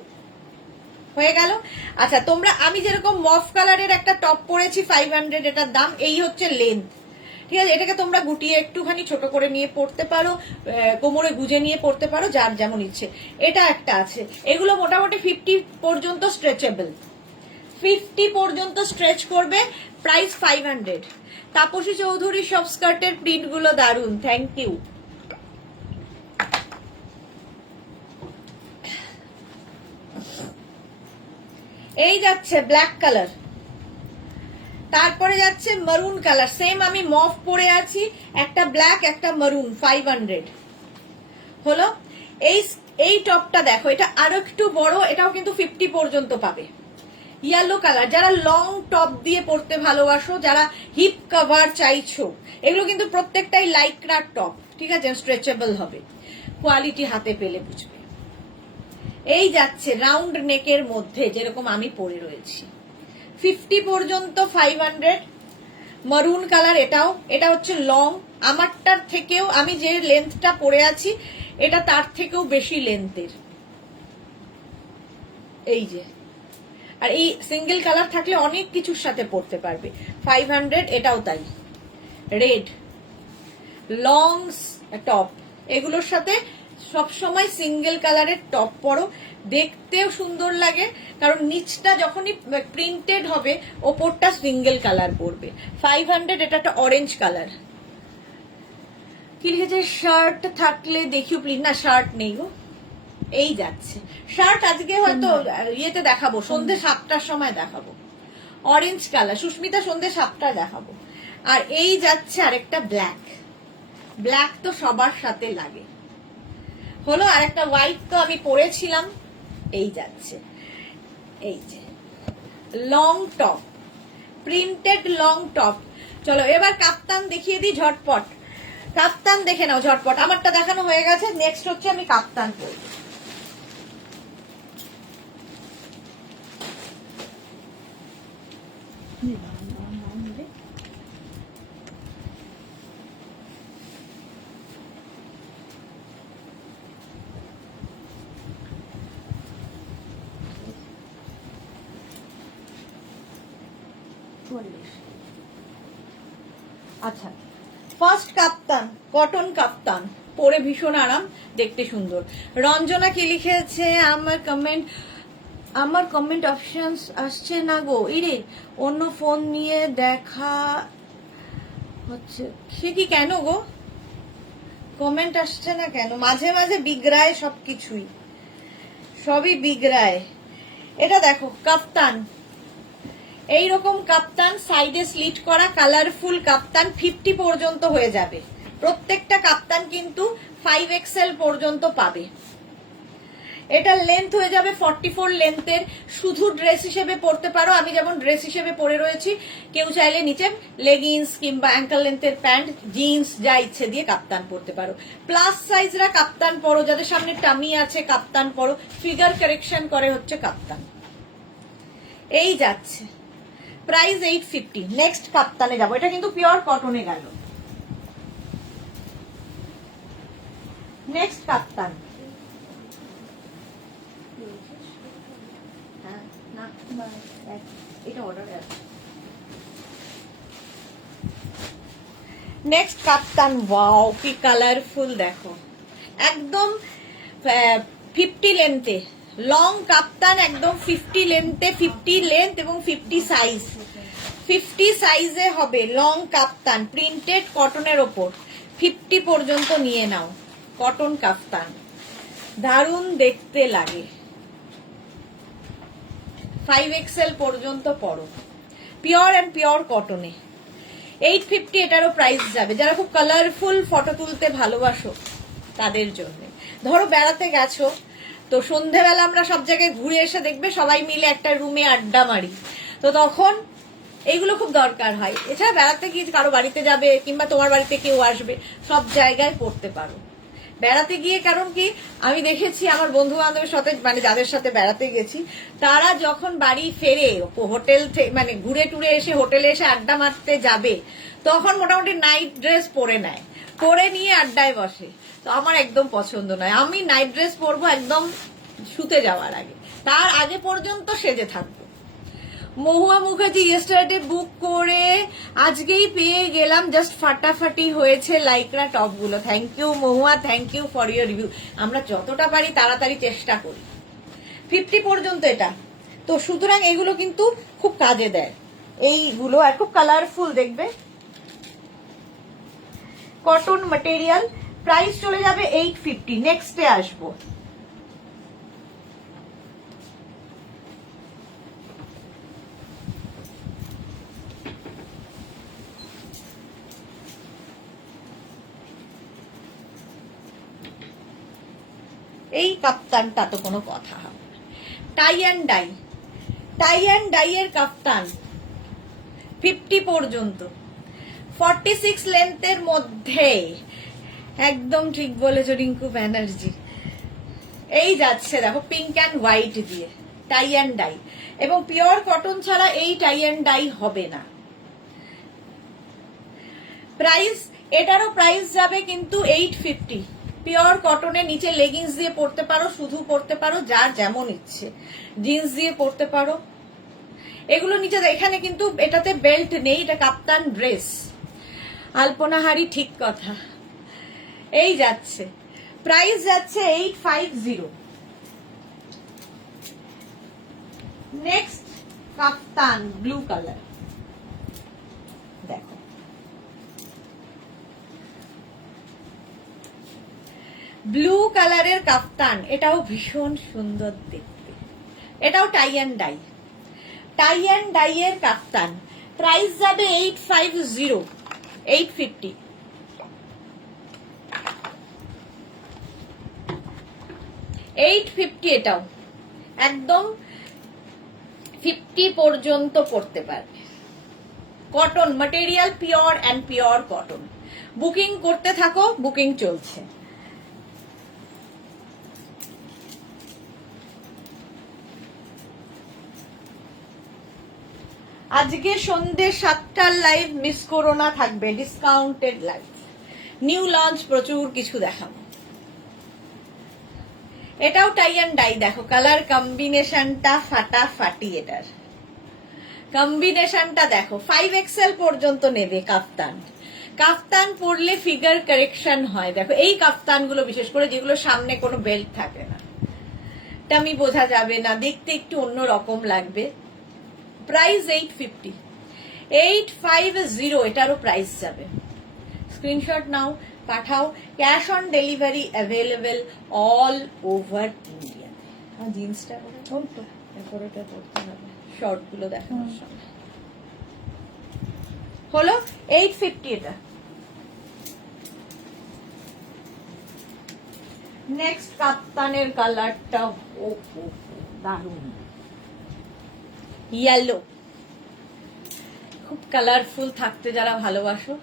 হয়ে গেল। আচ্ছা তোমরা, আমি যেরকম মফ কালারের একটা টপ পরেছি 500, এটার দাম, এই হচ্ছে লেন্থ, ঠিক আছে। এটাকে তোমরা গুটিয়ে একটুখানি ছোট করে নিয়ে পড়তে পারো, কোমরে গুজে নিয়ে পড়তে পারো, যার যেমন ইচ্ছে। এটা একটা আছে, এগুলো মোটামুটি 50 পর্যন্ত স্ট্রেচেবল, 50 পর্যন্ত স্ট্রেচ করবে, প্রাইস 500। তাপসী চৌধুরী, সব স্কার্টের প্রিন্ট গুলো দারুন, থ্যাংক ইউ। এই যাচ্ছে ব্ল্যাক কালার, তারপরে যাচ্ছে মারুন কালার, সেম আমি মফ পরে আছি, একটা ব্ল্যাক একটা মারুন, 500 হলো। এই টপটা দেখো, এটা আরো একটু বড়, এটাও কিন্তু 50 পর্যন্ত পাবে। ইয়েলো কালার, যারা লং টপ দিয়ে পরতে ভালোবাসো, যারা হিপ কভার চাইছো, এগুলো কিন্তু প্রত্যেকটাই লাইক্রার টপ, ঠিক আছে, স্ট্রেচেবল হবে, কোয়ালিটি হাতে পেলে বুঝবে। এই যাচ্ছে রাউন্ড নেকের মধ্যে, যেরকম আমি পরে রয়েছি, 50 পর্যন্ত 500। মারুন কালার, এটা হচ্ছে লং, আমারটার থেকেও, আমি যে লেন্থটা পরে আছি এটা তার থেকেও বেশি লেন্থের। এই যে, আর এই সিঙ্গেল কালার থাকলে অনেক কিছুর সাথে পরতে পারবে, 500। এটাও তাই, রেড লং টপ, এগুলোর সাথে সবসময় সিঙ্গেল কালারের টপ পরো, দেখতেও সুন্দর লাগে, কারণ নিচটা যখনই প্রিন্টেড হবে ওপরটা সিঙ্গেল কালার পড়বে। 500, এটা একটা অরেঞ্জ কালার। কি লিখেছে? শার্ট থাকলে দেখিও প্লিজ। না, শার্ট নেই গো, এই যাচ্ছে শার্ট। আজকে হয়তো ইয়েতে দেখাবো, সন্ধ্যে 7টার সময় দেখাবো। অরেঞ্জ কালার সুস্মিতা, সন্ধ্যে 7টায় দেখাবো। আর এই যাচ্ছে আরেকটা ব্ল্যাক। ব্ল্যাক তো সবার সাথে লাগে হলো। আর একটা হোয়াইট তো আমি পরেছিলাম, এই যাচ্ছে। এই যে long top, printed long top. চলো এবার কাপ্তান দেখিয়ে দিই ঝটপট। কাপ্তান দেখে নাও ঝটপট, আমারটা দেখানো হয়ে গেছে। নেক্সট হচ্ছে আমি কাপ্তান পরবো। আচ্ছা, ফার্স্ট কাপ্তান, কটন কাপ্তান, পরে ভীষণ আরাম, দেখতে সুন্দর। রঞ্জনা কি লিখেছে? আমার কমেন্ট অপশন আসছে না গো, ইরে অন্য ফোন নিয়ে দেখা হচ্ছে। সে কি, কেন গো কমেন্ট আসছে না কেন? মাঝে মাঝে বিগড়ায় সবকিছুই, সবই বিগড়ায়। এটা দেখো কাপ্তান, এইরকম কাপ্তান, সাইডে স্লিট করা কালারফুল কাপ্তান 50 পর্যন্ত হয়ে যাবে। প্রত্যেকটা কাপ্তান কিন্তু 5XL পর্যন্ত পাবে। এটা লেন্থ হয়ে যাবে 44 লেন্থের। শুধু ড্রেস হিসেবে পরতে পারো, আমি যেমন ড্রেস হিসেবে পরে রয়েছি। কেউ চাইলে নিচে লেগিংস কিংবা অ্যাঙ্কেল লেন্থের প্যান্ট, জিন্স যা ইচ্ছে দিয়ে কাপ্তান পরতে পারো। প্লাস সাইজরা কাপ্তান পরো, যাদের সামনে টামি আছে কাপ্তান পরো, ফিগার কারেকশন করে হচ্ছে কাপ্তান। এই যাচ্ছে প্রাইস 850। নেক্সট কাপ্তানে যাবো, এটা কিন্তু পিওর কটনে গেল। নেক্সট কাপ্তান, এটা অর্ডারে আছে। নেক্সট কাপ্তান, ওয়াও কি কালারফুল, দেখো একদম 50 লেন্থে লং কাপ্তান, একদম 50 লেন্থে, 50 লেন্থ এবং 50 সাইজ। 50 সাইজে হবে লং কাপ্তান, প্রিন্টেড কটনের ওপর। 50 পর্যন্ত নিয়ে নাও, কটন কাপ্তান, দারুণ দেখতে লাগে। 5XL পর্যন্ত পরো, পিওর অ্যান্ড পিওর কটনে। 850 এটারও প্রাইস যাবে। যারা খুব কালারফুল ফটো তুলতে ভালোবাসো তাদের জন্য। ধরো বেড়াতে গেছো, তো সন্ধেবেলা আমরা সব জায়গায় ঘুরে এসে দেখবে সবাই মিলে একটা রুমে আড্ডা মারি, তো তখন এইগুলো খুব দরকার হয়। এছাড়া বেড়াতে গিয়ে কারো বাড়িতে যাবে কিংবা তোমার বাড়িতে কেউ আসবে, সব জায়গায় পড়তে পারো। বেড়াতে গিয়ে, কারণ কি আমি দেখেছি আমার বন্ধু বান্ধবের সাথে, মানে যাদের সাথে বেড়াতে গেছি, তারা যখন বাড়ি ফেরে হোটেল থেকে, মানে ঘুরে টুরে এসে হোটেলে এসে আড্ডা মারতে যাবে, তখন মোটামুটি নাইট ড্রেস পরে নেয়, পরে নিয়ে আড্ডায় বসে। তো আমার একদম পছন্দ নয়। আমি নাইট ড্রেস পরবো একদম শুতে যাওয়ার আগে, তার আগে পর্যন্ত সেজে থাকবো। মহুয়া মুখার্জি, ইয়েস্টারডে বুক করে আজকেই পেয়ে গেলাম, জাস্ট ফাটাফাটি হয়েছে লাইকরা টপগুলো। Thank you Mahua, thank you for your review. আমরা যতটা পারি তাড়াতাড়ি চেষ্টা করি। 50 পর্যন্ত এটা, তো সুতরাং এগুলো কিন্তু খুব কাজে দেয় এইগুলো, আর খুব কালারফুল দেখবে। কটন ম্যাটেরিয়াল, প্রাইস চলে যাবে 850। নেক্সটে আসবো। এই কাপ্তানটা তো কোনো কথা হবে না। Tie and dye, tie and dye এর কাপ্তান 50 পর্যন্ত, 46 লেন্থের মধ্যে। একদম ঠিক বলেছো রিঙ্কু ব্যানার্জি। এই যাচ্ছে দেখো পিঙ্ক অ্যান্ড হোয়াইট দিয়ে, টাই অ্যান্ড ডাই, এবং পিওর কটন ছাড়া এই টাই অ্যান্ড ডাই হবে না। প্রাইস, এটারও প্রাইস যাবে কিন্তু 850। পিওর কটনের, নিচে লেগিংস দিয়ে পরতে পারো, শুধু পরতে পারো, যার যেমন ইচ্ছে, জিন্স দিয়ে পরতে পারো। এগুলো নিচে, এখানে কিন্তু এটাতে বেল্ট নেই, এটা কাপ্তান ড্রেস। আলপনাহারি, ঠিক কথা। এই যাচ্ছে প্রাইস যাচ্ছে 850। নেক্সট কাফতান ব্লু কালার, দেখো ব্লু কালারের কাফতান, এটাও ভীষণ সুন্দর দেখতে, এটাও tie and dye, tie and dye এর কাফতান। প্রাইস যাবে 850, 850। এটাও একদম 50 পর্যন্ত পড়তে পারবে। Cotton material, pure and pure cotton. Booking করতে থাকো, বুকিং চলছে। আজকে সন্ধ্যে 7টার লাইভ মিস করো না, থাকবে ডিসকাউন্টেড লাইভ, নিউ লঞ্চ, প্রচুর কিছু দেখাবো। এটাও টাই অ্যান্ড ডাই, দেখো কালার কম্বিনেশনটা ফাটাফাটি, এটার কম্বিনেশনটা দেখো। 5XL পর্যন্ত নেবে কাফতান। কাফতান পরলে ফিগার কারেকশন হয়, দেখো এই কাফতানগুলো বিশেষ করে যেগুলো সামনে কোনো বেল্ট থাকে না, টামি বোঝা যাবে না, দেখতে একটু অন্য রকম লাগবে। প্রাইস 850, 850 এটারও প্রাইস যাবে। স্ক্রিনশট নাও, পাঠাও। Cash on delivery available all over India. জিন্সটা পড়তে হবে, শর্ট গুলো দেখানোর সময় হলো 850 এটা। নেক্সট কাপ্তানের কালারটা দারুণ, ইয়েলো, খুব কালারফুল থাকতে যারা ভালোবাসো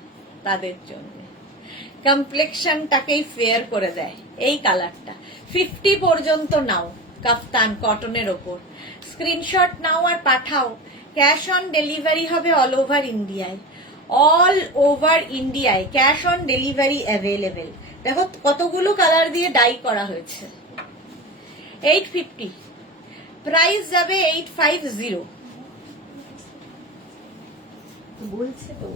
তাদের জন্য, কমপ্লেক্সনটাকেই ফেয়ার করে দেয় এই কালারটা। 50 পর্যন্ত নাও, কাফতান কটনের ওপর। স্ক্রিনশট নাও আর পাঠাও। ক্যাশ অন ডেলিভারি হবে অল ওভার ইন্ডিয়ায়, অল ওভার ইন্ডিয়ায় ক্যাশ অন ডেলিভারি অ্যাভেলেবেল। দেখো কতগুলো কালার দিয়ে ডাই করা হয়েছে। 850, প্রাইস যাবে 850। বলছে তো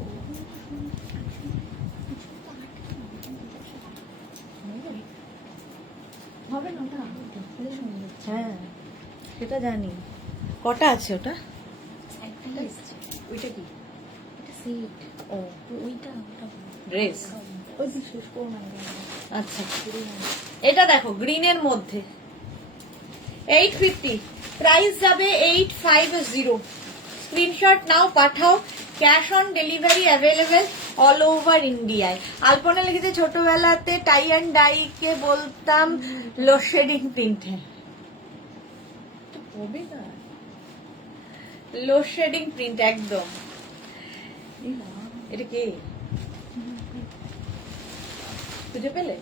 হবে না, হ্যাঁ সেটা জানি। কটা আছে ওটা? ওইটা কি? ও ওইটা ড্রেস। আচ্ছা, এটা দেখো গ্রিনের মধ্যে 850, প্রাইস যাবে 850। স্ক্রিনশট নাও, পাঠাও। Cash on delivery available all over ইন্ডিয়ায়। আলপনা লিখেছে ছোটবেলাতে টাই অ্যান্ড ডাই কে বলতাম লোডশেডিং প্রিন্টে। লোডশেডিং প্রিন্ট একদম। এটা কি খুঁজে পেলে?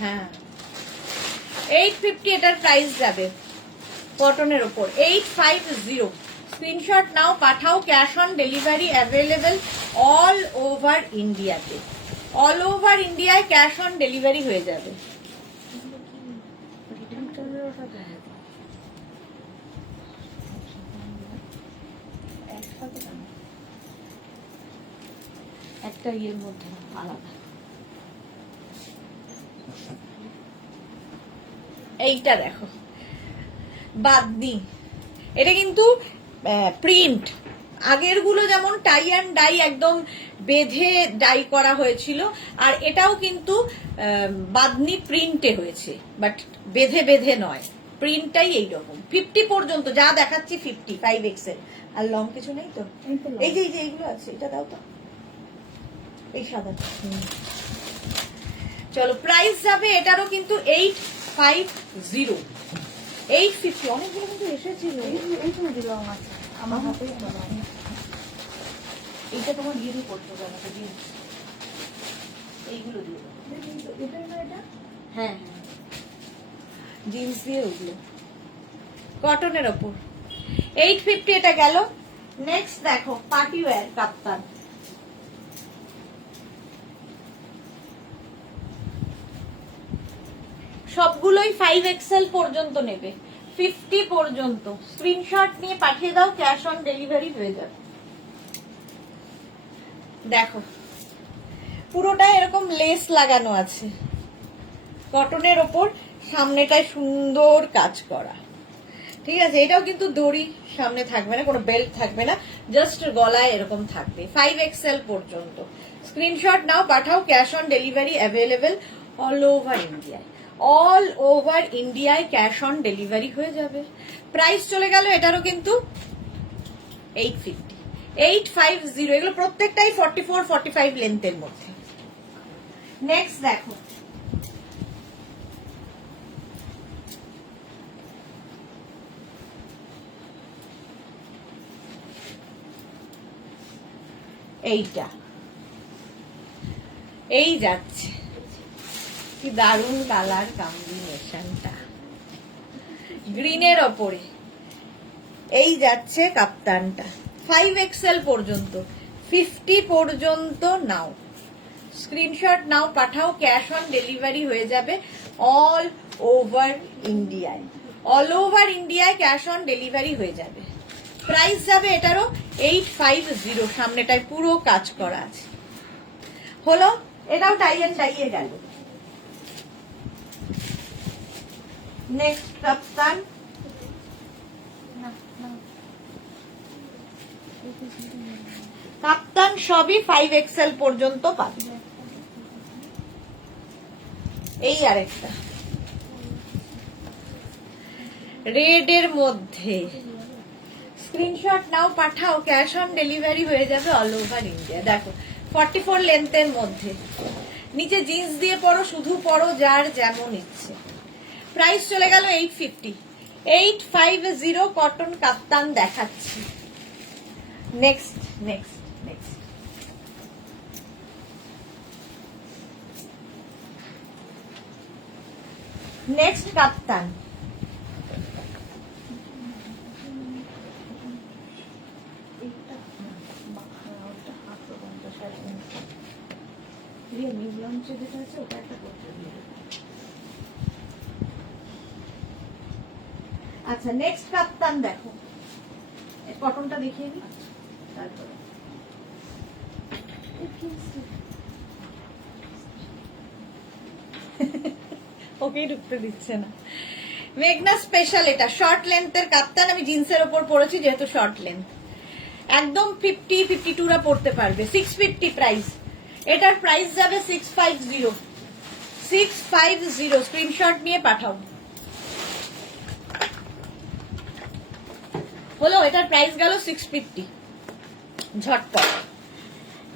হ্যাঁ 850 এটার প্রাইস যাবে কটনের ওপর 850। স্ক্রিনশট নাও, পাঠাও। Cash on delivery available all over ইন্ডিয়াতে, অল ওভার ইন্ডিয়ায় ক্যাশ অন ডেলিভারি হয়ে যাবে। একটা ইয়ের মধ্যে আলাদা। এইটা দেখো বাদনি, এটা কিন্তু প্রিন্ট। আগের গুলো যেমন টাই অ্যান্ড ডাই একদম বেঁধে ডাই করা হয়েছিল, আর এটাও কিন্তু বাদনি প্রিন্টে হয়েছে, বাট বেঁধে বেঁধে নয়, প্রিন্টটাই এইরকম। 50 পর্যন্ত যা দেখাচ্ছি 50, 5XL। আর লং কিছু নেই তো? এই যে এইগুলো আছে, এটা দাও তো, এই সাদা। চলো প্রাইস যাবে এটারও কিন্তু 850, 850। অনেকগুলো কিন্তু এসেছিল। আমার হাতে এইটা তোমার দিয়ে দিয়ে পড়তে হবে আমাকে, জিন্স এইগুলো দিয়ে। হ্যাঁ জিন্স দিয়ে ওগুলো কটনের ওপর 850 এটা গেল। নেক্সট দেখো পার্টি ওয়্যার কাপ্তান, সবগুলোই 5XL পর্যন্ত নেবে। 50 পর্যন্ত স্ক্রিনশট নিয়ে পাঠিয়ে দাও, ক্যাশ অন ডেলিভারি হয়ে যাবে। দেখো পুরোটাই এরকম লেস লাগানো আছে কটনের ওপর, সামনেটায় সুন্দর কাজ করা, ঠিক আছে। এটাও কিন্তু দড়ি সামনে থাকবে না, কোনো বেল্ট থাকবে না, জাস্ট গলায় এরকম থাকবে। 5XL পর্যন্ত স্ক্রিনশট নাও, পাঠাও, cash on delivery available all over ইন্ডিয়ায়। অল ওভার ইন্ডিয়ায় ক্যাশ অন ডেলিভারি হয়ে যাবে। প্রাইস চলে গেল এটারও কিন্তু 850, 850। এগুলো প্রত্যেকটাই 44, 45 লেন্থের মধ্যে। নেক্সট দেখো, এইটা এই যাচ্ছে, কি দারুণ কালার কম্বিনেশনটা, গ্রিনের ওপরে এই যাচ্ছে কাপ্তানটা। 5XL পর্যন্ত, 50 পর্যন্ত নাও, স্ক্রিনশট নাও, পাঠাও, ক্যাশ অন ডেলিভারি হয়ে যাবে অল ওভার ইন্ডিয়ায়। অল ওভার ইন্ডিয়ায় ক্যাশ অন ডেলিভারি হয়ে যাবে। প্রাইস যাবে এটারও 850, সামনেটায় পুরো কাজ করা আছে। হলো, এটাও টাই এন্ড ডাইয়ে গেল। নেক্সট কাপ্তান, কাপ্তান সবই 5XL পর্যন্ত পাবে। এই আরেকটা রেড এর মধ্যে, স্ক্রিনশট নাও, পাঠাও, ক্যাশ অন ডেলিভারি হয়ে যাবে অল ওভার ইন্ডিয়া। দেখো 44 লেন্থের মধ্যে, নিচে জিন্স দিয়ে পরো, শুধু পরো, যার যেমন ইচ্ছে। প্রাইস চলে গেল 850, 850 কটন কাপ্তান দেখাচ্ছি। নেক্সট নেক্সট নেক্সট, নেক্সট কাপ্তান। আচ্ছা নেক্সট কাপ্তান দেখো, কটনটা দেখিয়ে নি তারপরে। ওকেই ঢুকতে দিচ্ছে না। মেঘনা স্পেশাল, এটা শর্ট লেন্থের কাপ্তান, আমি জিন্সের ওপর পরেছি যেহেতু শর্ট লেন্থ, একদম 50, 52রা পড়তে পারবে। 650 প্রাইস, এটার প্রাইস যাবে 650, 650। স্ক্রিনশট নিয়ে পাঠাও। হলো, এটার প্রাইস গেল 650 ঝটপট।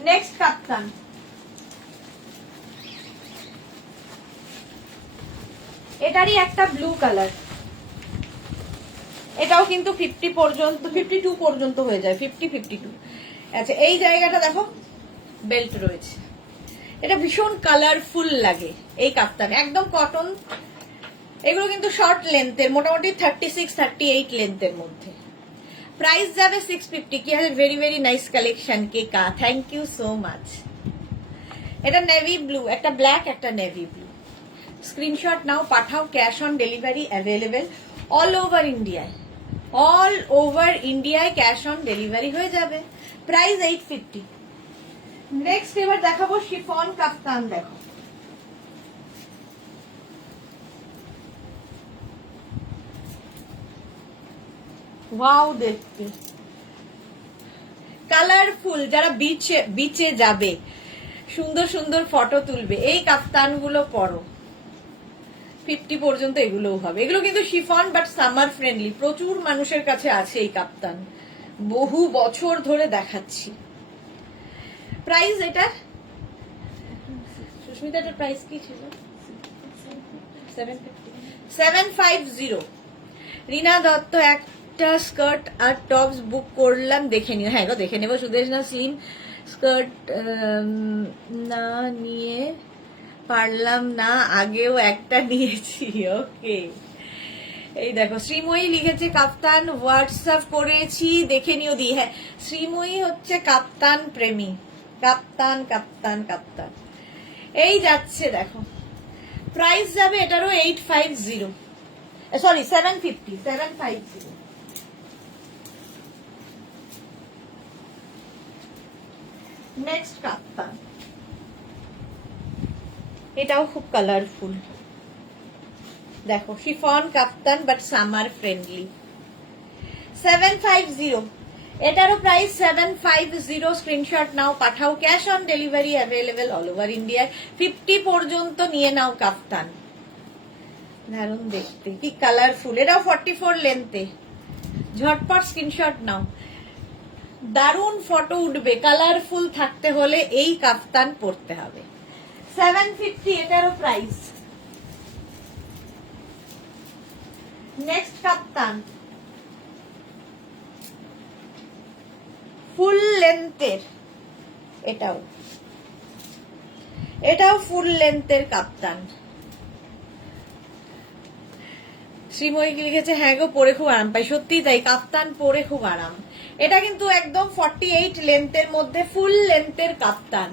নেক্সট কাপ্তান, এটারই একটা ব্লু কালার, এটাও কিন্তু 50 পর্যন্ত, 52 পর্যন্ত হয়ে যায়, 50, 52। আচ্ছা এই জায়গাটা দেখো বেল্ট রয়েছে, এটা ভীষণ কালারফুল লাগে এই কাপ্তান, একদম কটন। এগুলো কিন্তু শর্ট লেন্থের, মোটামুটি 36, 38 লেন্থের মধ্যে। প্রাইস যাবে 650। কি আছে, ভেরি ভেরি নাইস কালেকশন কে কা, থ্যাংক ইউ সো মাচ। এটা নেভি ব্লু, একটা ব্ল্যাক, একটা নেভি ব্লু। স্ক্রিনশট নাও, পাঠাও, cash on delivery available all over ইন্ডিয়ায়। অল ওভার ইন্ডিয়ায় ক্যাশ অন ডেলিভারি হয়ে যাবে। প্রাইস 850। নেক্সট এবার দেখাবো শিফন কাপ্তান। দেখো ওয়াও, দেখতে কালারফুল, যারা বিচে যাবে, সুন্দর সুন্দর ফটো তুলবে, এই কাপ্তানগুলো পরো। 50 পর্যন্ত এগুলোও হবে। এগুলো কিন্তু শিফন বাট সামার ফ্রেন্ডলি, প্রচুর মানুষের কাছে আছে এই কাপ্তান, বহু বছর ধরে দেখাচ্ছি। প্রাইস এটা সুস্মিতা, এটার প্রাইস কি ছিল? 750। রিনা দত্ত, একটা স্কার্ট আর টপস বুক করলাম, দেখে নিও। হ্যাঁ গো দেখে নেবো। সুদেশনা স্লিম স্কার্ট না নিয়ে পারলাম না, আগেও একটা নিয়েছি। ওকে, এই দেখো শ্রীময়ী লিখেছে কাপ্তান, হোয়াটসঅ্যাপ করেছি, দেখে নিও দি। হ্যাঁ, শ্রীময়ী হচ্ছে কাপ্তান প্রেমী, কাপ্তান কাপ্তান কাপ্তান। এই যাচ্ছে দেখো, প্রাইস যাবে এটারও 850, সরি 750 নেক্সট কাপ্তান, এটাও খুব কালারফুল, দেখো chiffon Kaptan but summer friendly. 750, এটারও প্রাইস 750। স্ক্রিনশট নাও, পাঠাও, cash on delivery available all over ইন্ডিয়ায়। 50 পর্যন্ত নিয়ে নাও কাফতান, দারুণ দেখতে, কি কালারফুল। এটাও 44 লেন্থে, ঝটপট স্ক্রিনশট নাও, দারুণ ফটো উঠবে। কালারফুল থাকতে হলে এই কাফতান পরতে হবে। 750 এটারও প্রাইস। নেক্সট কাপ্তান, ফুল লেন্থের, এটাও ফুল লেন্থের কাপ্তান। শ্রীময়ী লিখেছে হ্যাঁ গো, পরে খুব আরাম পাই। সত্যি তাই, কাপ্তান পরে খুব আরাম। এটা কিন্তু একদম 48 লেন্থের মধ্যে ফুল লেন্থের কাপ্তান।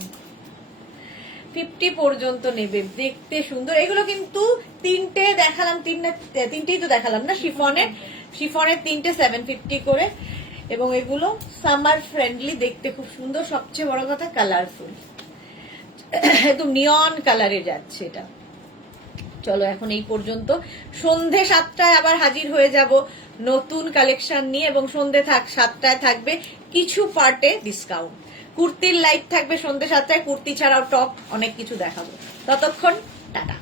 50 পর্যন্ত নেবে, দেখতে সুন্দর। এগুলো কিন্তু তিনটে দেখালাম, তিনটেই তো দেখালাম না, শিফনের তিনটে 750 করে, এবং এগুলো সামার ফ্রেন্ডলি, দেখতে খুব সুন্দর। সবচেয়ে বড় কথা কালারফুল, একদম নিয়ন কালারে যাচ্ছে এটা। চলো এখন এই পর্যন্ত। সন্ধে 7টায় আবার হাজির হয়ে যাব নতুন কালেকশন নিয়ে, এবং সন্ধে 7টায় থাকবে কিছু পার্টে ডিসকাউন্ট। কুর্তির লাইভ থাকবে সন্ধে 7টায়, কুর্তি ছাড়াও টপ অনেক কিছু দেখাবো। ততক্ষণ টাটা।